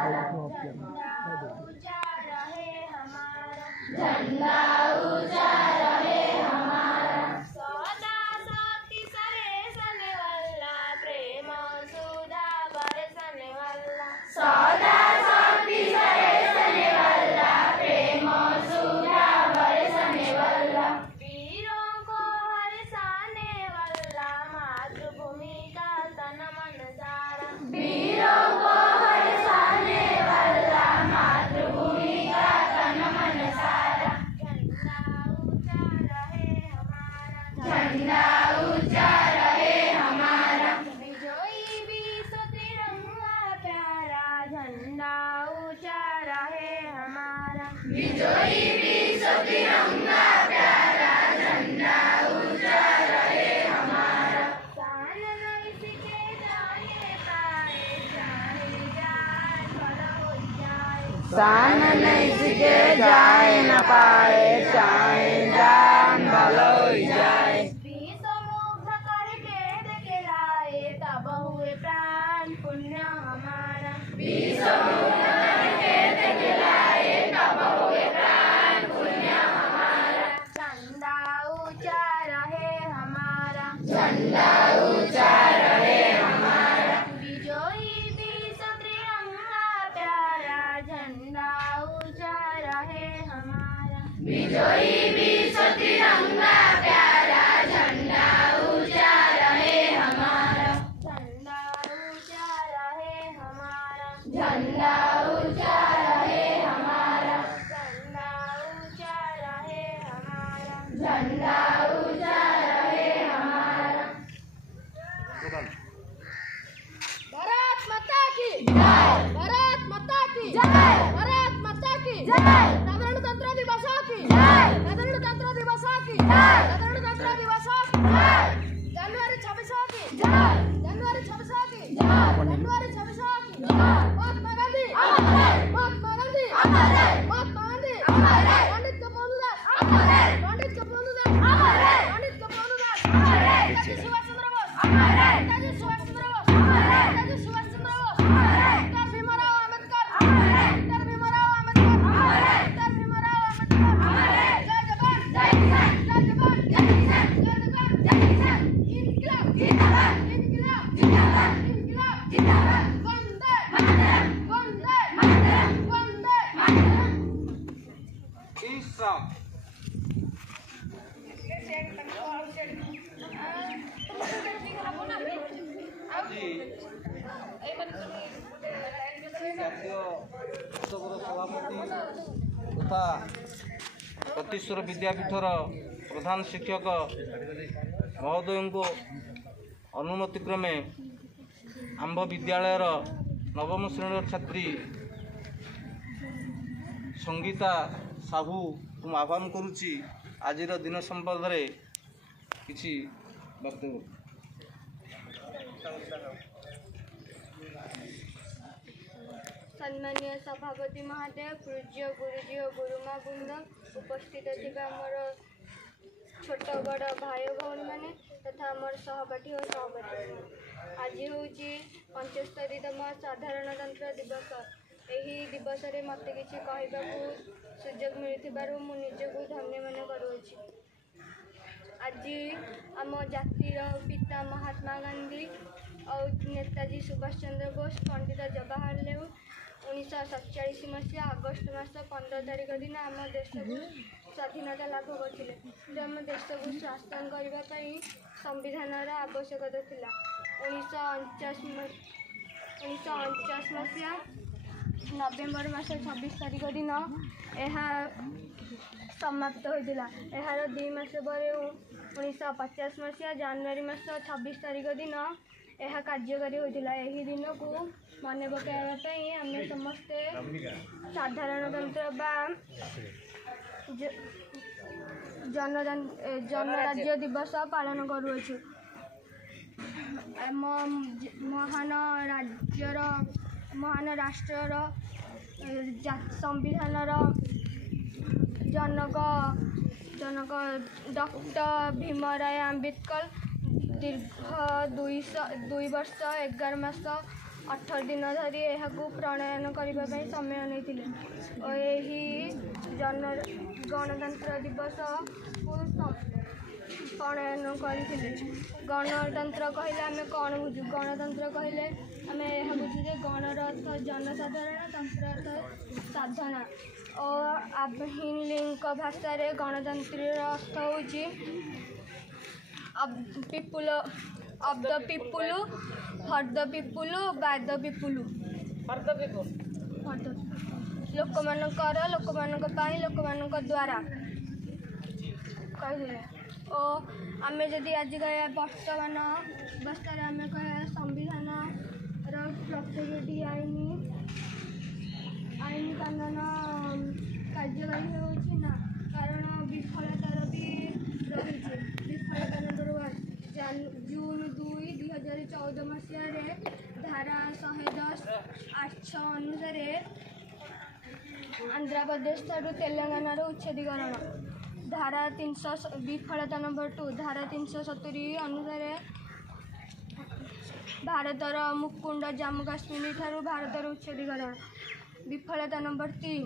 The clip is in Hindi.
झंडा ऊंचा रहे हमारा, झंडा ऊंचा रहे हमारा। सदा शक्ति सरेसन वल्ला, प्रेम सुधा बरसन वल्ला। सदा शक्ति सरेसन वल्ला, प्रेम सुधा बरसन वल्ला। वीरों को हरसाने वल्ला, मातृभूमि का तन मन सारा। वीरों को हरसाने वल्ला, मातृभूमि का तन मन सारा। झंडा ऊंचा रहे हमारा, झंडा ऊंचा रहे हमारा। विजयी विश्व तिरंगा प्यारा, झंडा ऊंचा रहे हमारा। विजयी विश्व तिरंगा प्यारा, झंडा ऊंचा रहे हमारा। शान नहीं सिके जाने पाए, चाहे जान भला हो जाए। शान नहीं सिके जाए न पाए, चाहे जान भलो हो जाए। विश्व मुग्ध करके दिखलाए, तब हुए प्राण पुण्य हमारा। विश्व मुग्ध करके दिखलाए, तब हुए प्राण पुण्य हमारा। झंडा ऊंचा रहे हमारा, झंडा ऊंचा रहे हमारा। विजयी विश्व तिरंगा प्यारा, झंडा ऊंचा रहे हमारा। विजयी विश्व तिरंगा प्यारा, झंडा ऊंचा रहे हमारा। झंडा ऊंचा रहे हमारा, झंडा ऊंचा रहे हमारा। झंडा ऊंचा रहे हमारा, झंडा ऊंचा रहे हमारा। भारत माता की जय, भारत माता की जय, भारत माता की जय। साधारणतंत्र दिवस की जय, साधारणतंत्र दिवस की जय, साधारणतंत्र दिवस की जय। जनवरी 26 की जय, जनवरी 26 की जय, जनवरी 26 की जय। महात्मा गांधी अमर है, महात्मा गांधी अमर है, महात्मा गांधी अमर है। पंडित कपूर दास अमर है, पंडित कपूर दास अमर है, पंडित कपूर दास अमर है। नेताजी सुभाष चंद्र बोस अमर है, नेताजी सुभाष चंद्र बोस अमर है, नेताजी सुभाष चंद्र बोस अमर है। डॉक्टर भीमराव अंबेडकर अमर है, डॉक्टर भीमराव अंबेडकर अमर है, डॉक्टर भीमराव अंबेडकर अमर है। जय जवान जय किसान, जय जवान जय किसान, जय जवान जय किसान। इनकलाब जिंदाबाद, इनकलाब जिंदाबाद, इनकलाब जिंदाबाद। वंदे मातरम, वंदे मातरम, वंदे मातरम। ଜାତୀୟ ଉତ୍ସବର ସଭାପତି ତଥା ପ୍ରତୀଶ୍ୱର ବିଦ୍ୟାପୀଠର ପ୍ରଧାନ ଶିକ୍ଷକ ମହୋଦୟଙ୍କୁ ଅନୁମତି କ୍ରମେ ଆମ୍ଭ ବିଦ୍ୟାଳୟର ନବମ ଶ୍ରେଣୀର ଛାତ୍ରୀ ସଙ୍ଗୀତା ସାହୁଙ୍କୁ ମୁଁ ଆହ୍ୱାନ କରୁଛି ଆଜିର ଦିନ ସମ୍ବନ୍ଧରେ କିଛି ବକ୍ତବ୍ୟ। सम्मानीय सभापति महोदय, पूज्य गुरुजी और गुरुमा वृंद, उपस्थित थिबा आमर छोट बड़ भाई भौणी मैंने तथा आमर सहपाठी और सहपाठी। आज हूँ 75तम साधारणतंत्र दिवस। यही दिवस रे मत किसी कहवाकू सुजोग मिलू मु निजकू धन्य मन करुँच। आज आम जातिर पिता महात्मा गांधी और नेताजी सुभाष चंद्र बोस, पंडित जवाहरलाल नेहरू 1947 मसीहा अगस्ट मास 15 तारिख दिन आम देश को स्वाधीनता लाभ करते। आम देश को शासन करने संविधान आवश्यकता थिला। 1949 मसीहा नवेम्बर मास 26 तारिख दिन यह समाप्त होता। यार 2 मास पर 1950 मसीहा जनवरी मास 26 तारिख दिन यह कार्यकारी होता। यही दिन को मन पकाइवाई आम समस्ते साधारणतंत्र बा जनराज्य दिवस पालन करुछु। महान राज्यर महान राष्ट्र संविधान जनक जनक डॉक्टर भीमराव अम्बेडकर दीर्घ 2 वर्ष 11 मास 18 दिन धरी एहाकु प्रणयन करने समय नहीं और यही गणतंत्र दिवस को प्रणयन करते। गणतंत्र कहले आम कौन बुझु? गणतंत्र कहले आम यह बुझु जे गणर अर्थ जनसाधारण, तंत्र अर्थ साधना और हिंदलिंग भाषा गणतंत्र अर्थ होची people of the people, for the people, by the people, लोक मानक पाई, लोक मानक द्वारा कही। और आम जदि आज वर्तमान अवस्था आम कह संविधान प्रत्येक आईन कानून कार्यकारी होना कारण विफलतार भी रही। विफलता नंबर 1 जून 2, 2014 मसीह धारा 110 8 अनुसार आंध्र प्रदेश तेलंगाना उच्छेदीकरण। धारा 300 विफलता नंबर 2 धारा 370 अनुसार भारतर मुकुंड जम्मू काश्मीर ठारू भारतर उच्छेदीकरण। विफलता नंबर 3